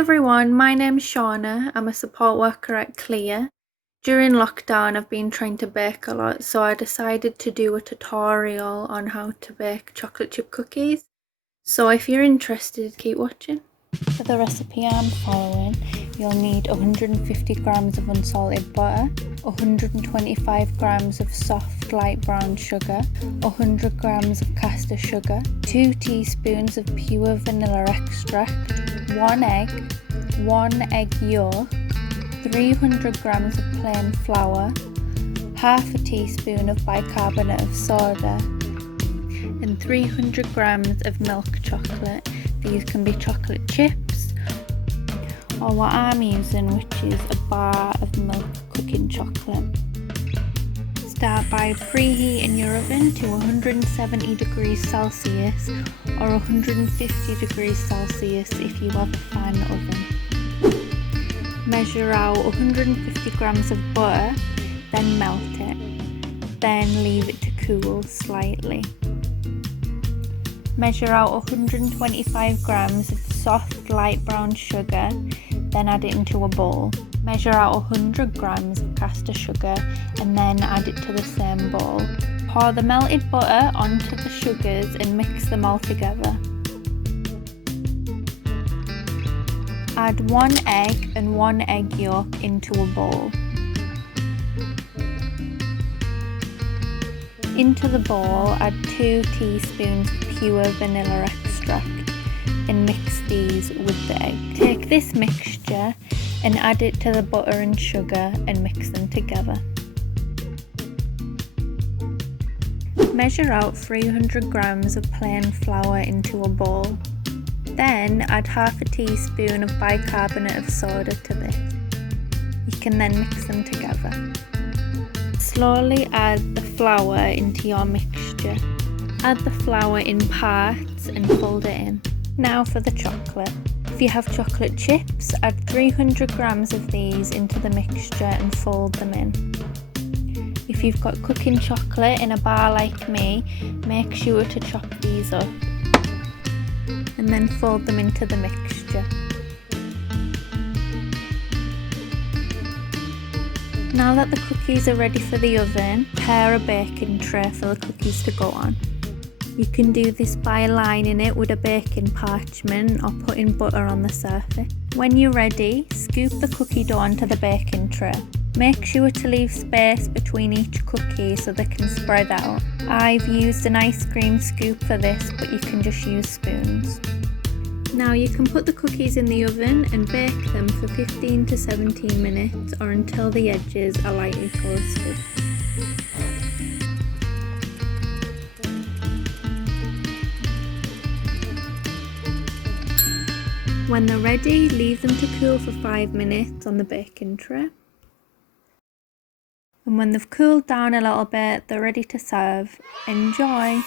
everyone, my name's Shauna. I'm a support worker at Clear. During lockdown I've been trying to bake a lot, so I decided to do a tutorial on how to bake chocolate chip cookies. So if you're interested, keep watching. For the recipe I'm following, you'll need 150 grams of unsalted butter, 125 grams of soft light brown sugar, 100 grams of caster sugar, 2 teaspoons of pure vanilla extract, 1 egg, 1 egg yolk, 300 grams of plain flour, half a teaspoon of bicarbonate of soda, and 300 grams of milk chocolate. These can be chocolate chips or what I'm using, which is a bar of milk cooking chocolate. Start by preheating your oven to 170 degrees Celsius or 150 degrees Celsius if you have a fan oven. Measure out 150 grams of butter, then melt it. Then leave it to cool slightly. Measure out 125 grams of soft light brown sugar, then add it into a bowl. Measure out 100 grams of caster sugar and then add it to the same bowl. Pour the melted butter onto the sugars and mix them all together. Add 1 egg and 1 egg yolk into a bowl. Into the bowl, add 2 teaspoons pure vanilla extract and mix these with the egg. Take this mixture and add it to the butter and sugar and mix them together. Measure out 300 grams of plain flour into a bowl. Then add half a teaspoon of bicarbonate of soda to this. You can then mix them together. Slowly add the flour into your mixture. Add the flour in parts and fold it in. Now for the chocolate. If you have chocolate chips, add 300 grams of these into the mixture and fold them in. If you've got cooking chocolate in a bar like me, make sure to chop these up and then fold them into the mixture. Now that the cookies are ready for the oven, prepare a baking tray for the cookies to go on. You can do this by lining it with a baking parchment or putting butter on the surface. When you're ready, scoop the cookie dough onto the baking tray. Make sure to leave space between each cookie so they can spread out. I've used an ice cream scoop for this, but you can just use spoons. Now you can put the cookies in the oven and bake them for 15 to 17 minutes or until the edges are lightly toasted. When they're ready, leave them to cool for 5 minutes on the baking tray. And when they've cooled down a little bit, they're ready to serve. Enjoy!